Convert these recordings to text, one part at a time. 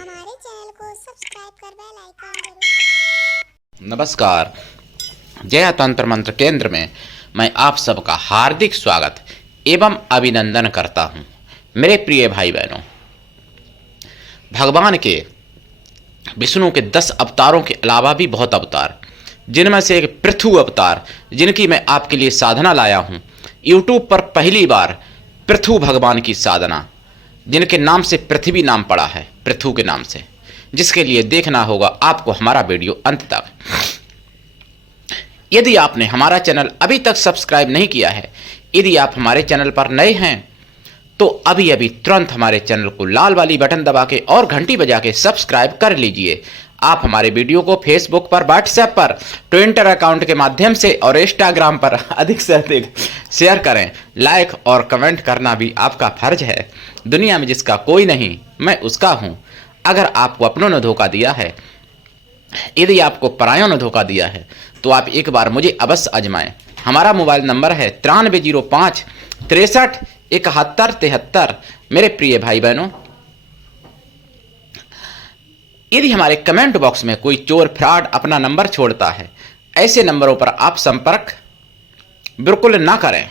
हमारे चैनल को सब्सक्राइब कर बेल आइकन जरूर दबाएं। नमस्कार। जय तंत्र मंत्र केंद्र में मैं आप सबका हार्दिक स्वागत एवं अभिनंदन करता हूं। मेरे प्रिय भाई बहनों, भगवान के विष्णु के 10 अवतारों के अलावा भी बहुत अवतार, जिनमें से एक पृथु अवतार, जिनकी मैं आपके लिए साधना लाया हूं। यूट्यूब पर पहली बार पृथु भगवान की साधना, जिनके नाम से पृथ्वी नाम पड़ा है, पृथु के नाम से, जिसके लिए देखना होगा आपको हमारा वीडियो अंत तक। यदि आपने हमारा चैनल अभी तक सब्सक्राइब नहीं किया है, यदि आप हमारे चैनल पर नए हैं तो अभी अभी तुरंत हमारे चैनल को लाल वाली बटन दबा के और घंटी बजा के सब्सक्राइब कर लीजिए। आप हमारे वीडियो को फेसबुक पर, व्हाट्सएप पर, ट्विटर अकाउंट के माध्यम से और इंस्टाग्राम पर अधिक से अधिक शेयर करें। लाइक और कमेंट करना भी आपका फर्ज है। दुनिया में जिसका कोई नहीं, मैं उसका हूं। अगर आपको अपनों ने धोखा दिया है, यदि आपको परायों ने धोखा दिया है, तो आप एक बार मुझे अवश्य आजमाएं। हमारा मोबाइल नंबर है 9305 63 71 73। मेरे प्रिय भाई बहनों, यदि हमारे कमेंट बॉक्स में कोई चोर फ्रॉड अपना नंबर छोड़ता है, ऐसे नंबरों पर आप संपर्क बिल्कुल ना करें।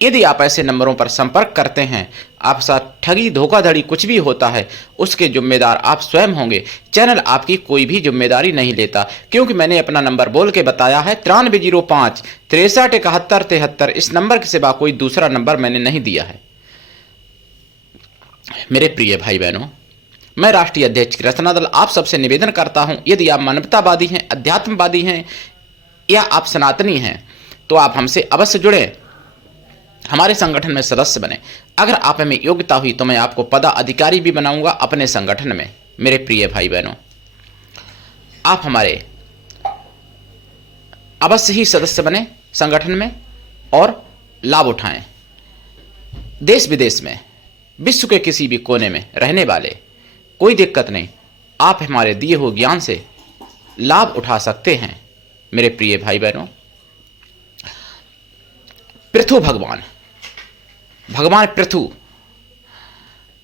यदि आप ऐसे नंबरों पर संपर्क करते हैं, आप साथ ठगी धोखाधड़ी कुछ भी होता है, उसके जिम्मेदार आप स्वयं होंगे। चैनल आपकी कोई भी जिम्मेदारी नहीं लेता, क्योंकि मैंने अपना नंबर बोल के बताया है 9305 63 71 73। इस नंबर के सिवा कोई दूसरा नंबर मैंने नहीं दिया है। मेरे प्रिय भाई बहनों, मैं राष्ट्रीय अध्यक्ष रचना दल आप सबसे निवेदन करता हूं, यदि आप मानवतावादी हैं, अध्यात्मवादी हैं या आप सनातनी हैं, तो आप हमसे अवश्य जुड़े, हमारे संगठन में सदस्य बने। अगर आप में योग्यता हुई तो मैं आपको पदाधिकारी भी बनाऊंगा अपने संगठन में। मेरे प्रिय भाई बहनों, आप हमारे अवश्य ही सदस्य बने संगठन में और लाभ उठाएं। देश विदेश में, विश्व के किसी भी कोने में रहने वाले, कोई दिक्कत नहीं, आप हमारे दिए हुए ज्ञान से लाभ उठा सकते हैं। मेरे प्रिय भाई बहनों, पृथु भगवान पृथु,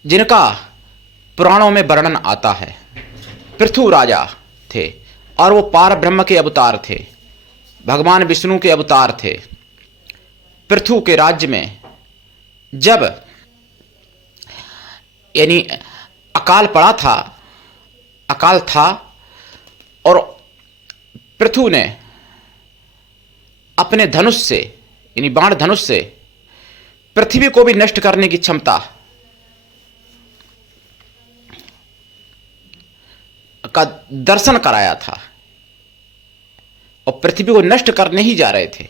जिनका पुराणों में वर्णन आता है, पृथु राजा थे और वो पार ब्रह्म के अवतार थे, भगवान विष्णु के अवतार थे। पृथु के राज्य में जब यानी अकाल पड़ा था, अकाल था, और पृथु ने अपने धनुष से यानी बाण धनुष से पृथ्वी को भी नष्ट करने की क्षमता का दर्शन कराया था, और पृथ्वी को नष्ट करने ही जा रहे थे।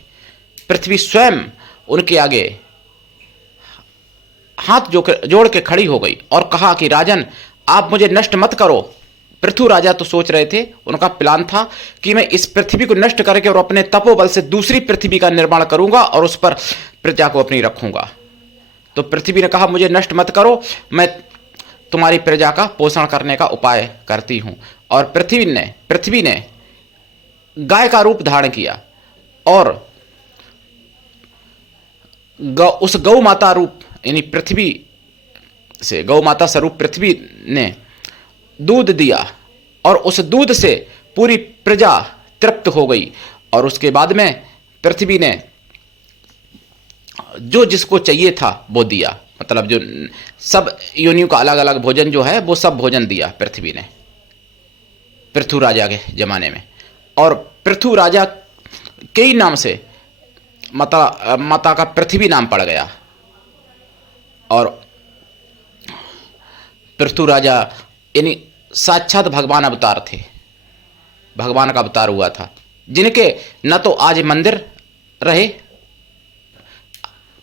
पृथ्वी स्वयं उनके आगे हाथ जोड़ के खड़ी हो गई और कहा कि राजन, आप मुझे नष्ट मत करो। पृथु राजा तो सोच रहे थे, उनका प्लान था कि मैं इस पृथ्वी को नष्ट करके और अपने तपोबल से दूसरी पृथ्वी का निर्माण करूंगा और उस पर प्रजा को अपनी रखूंगा। तो पृथ्वी ने कहा, मुझे नष्ट मत करो, मैं तुम्हारी प्रजा का पोषण करने का उपाय करती हूं। और पृथ्वी ने गाय का रूप धारण किया और उस गौ माता रूप यानी पृथ्वी से, गौ माता स्वरूप पृथ्वी ने दूध दिया और उस दूध से पूरी प्रजा तृप्त हो गई। और उसके बाद में पृथ्वी ने जो जिसको चाहिए था वो दिया, मतलब जो सब योनियों का अलग अलग भोजन जो है वो सब भोजन दिया पृथ्वी ने, पृथु राजा के जमाने में। और पृथु राजा के ही नाम से माता का पृथ्वी नाम पड़ गया। और पृथु राजा यानी साक्षात भगवान अवतार थे, भगवान का अवतार हुआ था, जिनके न तो आज मंदिर रहे,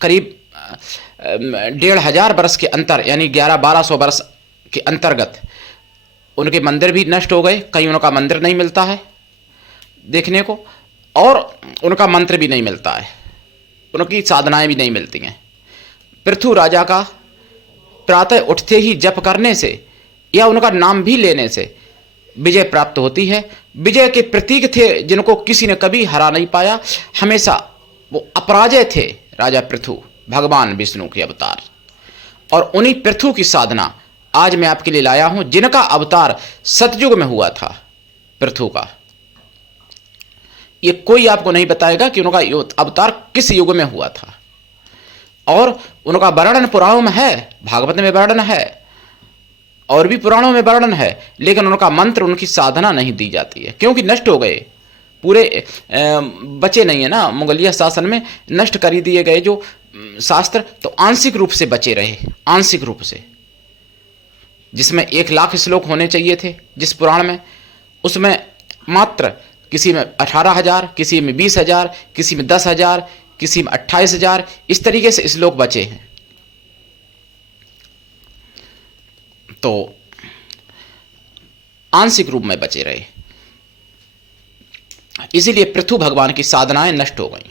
करीब 1500 वर्ष के अंतर यानी 1100-1200 वर्ष के अंतर्गत उनके मंदिर भी नष्ट हो गए। कहीं उनका मंदिर नहीं मिलता है देखने को, और उनका मंत्र भी नहीं मिलता है, उनकी साधनाएं भी नहीं मिलती हैं। पृथु राजा का प्रातः उठते ही जप करने से या उनका नाम भी लेने से विजय प्राप्त होती है। विजय के प्रतीक थे, जिनको किसी ने कभी हरा नहीं पाया, हमेशा वो अपराजय थे। राजा पृथु भगवान विष्णु के अवतार, और उन्हीं पृथु की साधना आज मैं आपके लिए लाया हूं, जिनका अवतार सतयुग में हुआ था, पृथु का। ये कोई आपको नहीं बताएगा कि उनका अवतार किस युग में हुआ था। और उनका वर्णन पुराणों में है, भागवत में वर्णन है और भी पुराणों में वर्णन है, लेकिन उनका मंत्र, उनकी साधना नहीं दी जाती है, क्योंकि नष्ट हो गए, पूरे बचे नहीं है ना। मुगलिया शासन में नष्ट कर ही दिए गए जो शास्त्र, तो आंशिक रूप से बचे रहे, आंशिक रूप से। जिसमें 1,00,000 श्लोक होने चाहिए थे जिस पुराण में, उसमें मात्र किसी में 18,000, किसी में 20,000, किसी में 10,000, किसी में 28,000, इस तरीके से श्लोक बचे हैं। तो आंशिक रूप में बचे रहे, इसीलिए पृथु भगवान की साधनाएं नष्ट हो गई,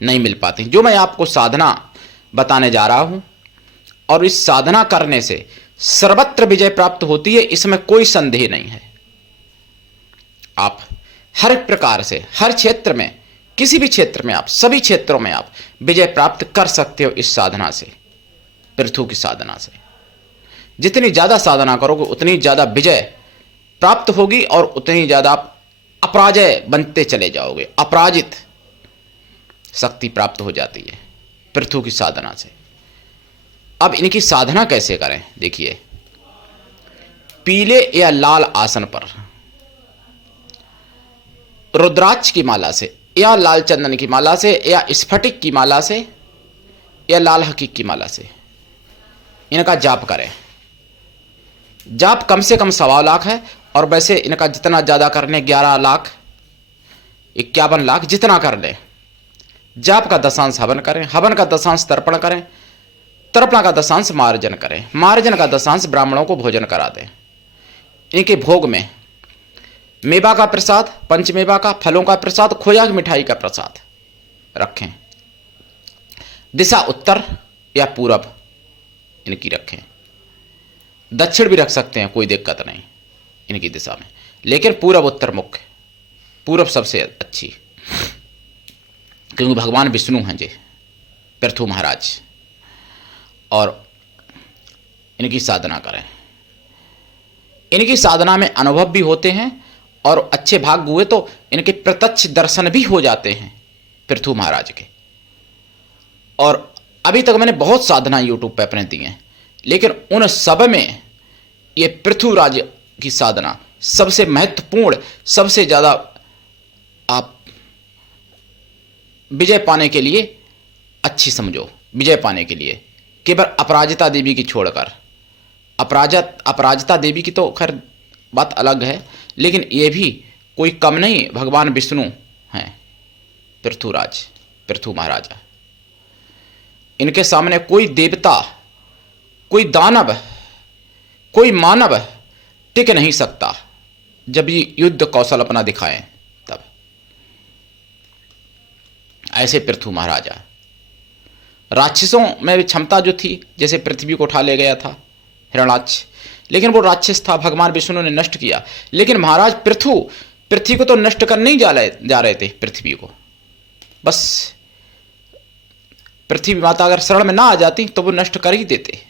नहीं मिल पाती। जो मैं आपको साधना बताने जा रहा हूं, और इस साधना करने से सर्वत्र विजय प्राप्त होती है, इसमें कोई संदेह नहीं है। आप हर प्रकार से, हर क्षेत्र में, किसी भी क्षेत्र में आप, सभी क्षेत्रों में आप विजय प्राप्त कर सकते हो इस साधना से, पृथु की साधना से। जितनी ज्यादा साधना करोगे उतनी ज्यादा विजय प्राप्त होगी, और उतनी ज्यादा आप अपराजय बनते चले जाओगे, अपराजित शक्ति प्राप्त हो जाती है पृथु की साधना से। अब इनकी साधना कैसे करें, देखिए। पीले या लाल आसन पर रुद्राक्ष की माला से, या लाल चंदन की माला से, या स्फटिक की माला से, या लाल हकीक की माला से इनका जाप करें। जाप कम से कम 1.25 लाख है, और वैसे इनका जितना ज़्यादा करने 11 लाख 51 लाख जितना कर लें। जाप का दशांश हवन करें, हवन का दशांश तर्पण करें, तर्पण का दशांश मार्जन करें, मार्जन का दशांश ब्राह्मणों को भोजन करा दें। इनके भोग में मेवा का प्रसाद, पंचमेवा का, फलों का प्रसाद, खोया की मिठाई का प्रसाद रखें। दिशा उत्तर या पूरब इनकी रखें, दक्षिण भी रख सकते हैं, कोई दिक्कत नहीं इनकी दिशा में, लेकिन पूरब उत्तर मुख्य, पूरब सबसे अच्छी, क्योंकि भगवान विष्णु हैं जी पृथु महाराज। और इनकी साधना करें। इनकी साधना में अनुभव भी होते हैं, और अच्छे भाग हुए तो इनके प्रत्यक्ष दर्शन भी हो जाते हैं पृथु महाराज के। और अभी तक मैंने बहुत साधना यूट्यूब पे अपने दी हैं, लेकिन उन सब में ये पृथुराज की साधना सबसे महत्वपूर्ण, सबसे ज़्यादा आप विजय पाने के लिए अच्छी समझो। विजय पाने के लिए केवल अपराजिता देवी की छोड़कर, अपराजिता देवी की तो खैर बात अलग है, लेकिन ये भी कोई कम नहीं, भगवान विष्णु हैं पृथुराज, पृथु महाराजा। इनके सामने कोई देवता, कोई दानव, कोई मानव टिक नहीं सकता जब ये युद्ध कौशल अपना दिखाएं तब। ऐसे पृथु महाराजा। राक्षसों में भी क्षमता जो थी, जैसे पृथ्वी को उठा ले गया था हिरण्याक्ष, लेकिन वो राक्षस था, भगवान विष्णु ने नष्ट किया। लेकिन महाराज पृथ्वी को तो नष्ट करने ही जा रहे थे, पृथ्वी को। बस पृथ्वी माता अगर शरण में ना आ जाती तो वो नष्ट कर ही देते।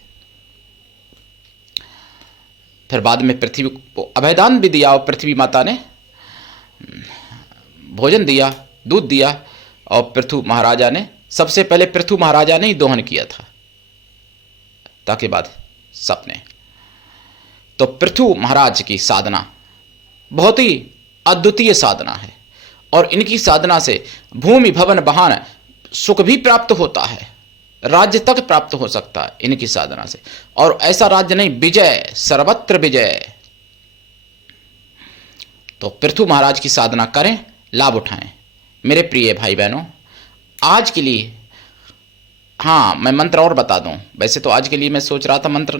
फिर बाद में पृथ्वी को अभयदान भी दिया, और पृथ्वी माता ने भोजन दिया, दूध दिया, और पृथु महाराजा ने, सबसे पहले पृथु महाराजा ने ही दोहन किया था, ताकि बाद सपने। तो पृथु महाराज की साधना बहुत ही अद्वितीय साधना है, और इनकी साधना से भूमि भवन वाहन सुख भी प्राप्त होता है, राज्य तक प्राप्त हो सकता है इनकी साधना से। और ऐसा राज्य नहीं, विजय, सर्वत्र विजय। तो पृथु महाराज की साधना करें, लाभ उठाएं। मेरे प्रिय भाई बहनों, आज के लिए हाँ मैं मंत्र और बता दूं। वैसे तो आज के लिए मैं सोच रहा था मंत्र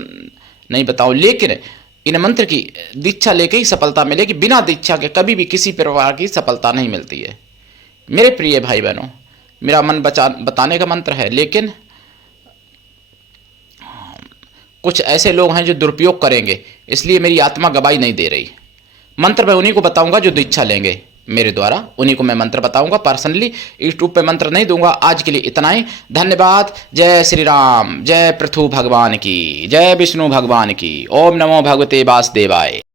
नहीं बताऊं, लेकिन इन मंत्र की दीक्षा लेके ही सफलता मिलेगी। बिना दीक्षा के कभी भी किसी प्रकार की सफलता नहीं मिलती है। मेरे प्रिय भाई बहनों, मेरा मन बताने का मंत्र है, लेकिन कुछ ऐसे लोग हैं जो दुरुपयोग करेंगे, इसलिए मेरी आत्मा गवाही नहीं दे रही। मंत्र मैं उन्हीं को बताऊंगा जो दीक्षा लेंगे, मेरे द्वारा, उन्हीं को मैं मंत्र बताऊंगा पर्सनली, यूट्यूब पे मंत्र नहीं दूंगा। आज के लिए इतना ही, धन्यवाद। जय श्री राम, जय पृथु भगवान की, जय विष्णु भगवान की। ओम नमो भगवते वासुदेवाय।